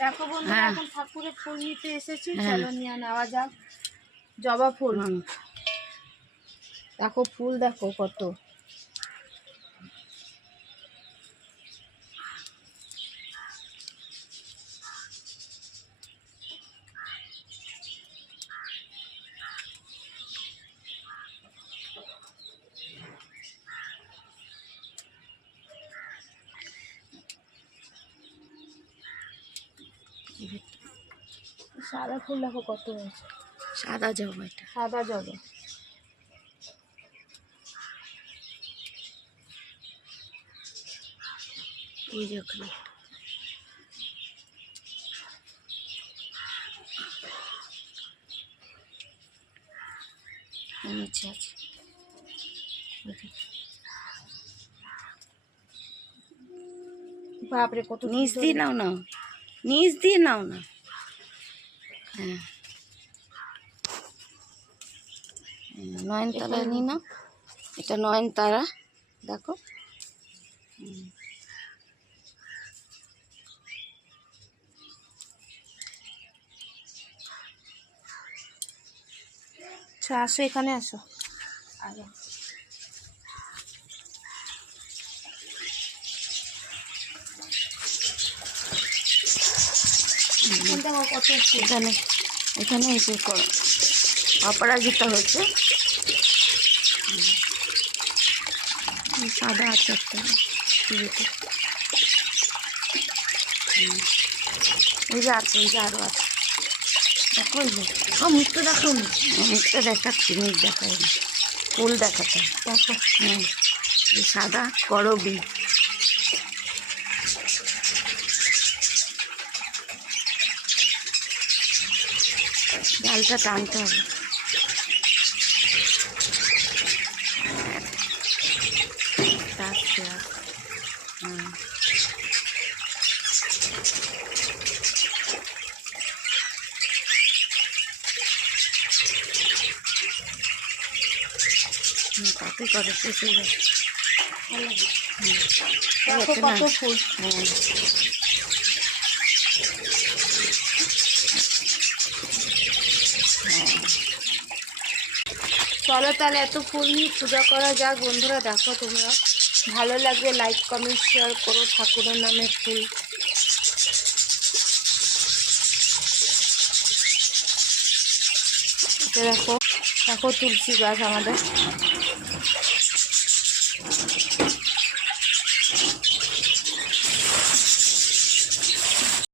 দেখো বন্ধুরা, এখন ঠাকুরের ফুল নিতে এসেছি, চলো নিয়ে নেওয়া যাক। জবা ফুল দেখো, ফুল দেখো কত। সাদা ফুল দেখো কত হয়েছে, সাদা জবা, এটা সাদা জবা। ওই যে ওখানে নিচে আছে। বাপরে কত, নিচ দিয়ে নাও না, নিচ দিয়ে নাও না। হ্যাঁ, নয়নতারা নি না, এটা নয়নতারা দেখো। আসো এখানে আসো। এখানে এখানে এসে অপরাজিতা হচ্ছে, সাদা আছে একটা। ওই যে আছে, ওই যে আরও আছে দেখো। ওই যে মুখটা দেখো, মুখটা দেখাচ্ছি, মুখ দেখাই না, ফুল দেখাতে দেখো। হ্যাঁ, সাদা করবি। ডালটা টানতে হবে। কপি করে শেষ হয়ে যাচ্ছে। কত ফুল। চলো তাহলে এত ফুল নিয়ে পূজা করা যাক বন্ধুরা। দেখো তোমরা, ভালো লাগবে লাইক কমেন্ট শেয়ার করো ঠাকুরের নামে ফুল। দেখো দেখো তুলসী গাছ আমাদের।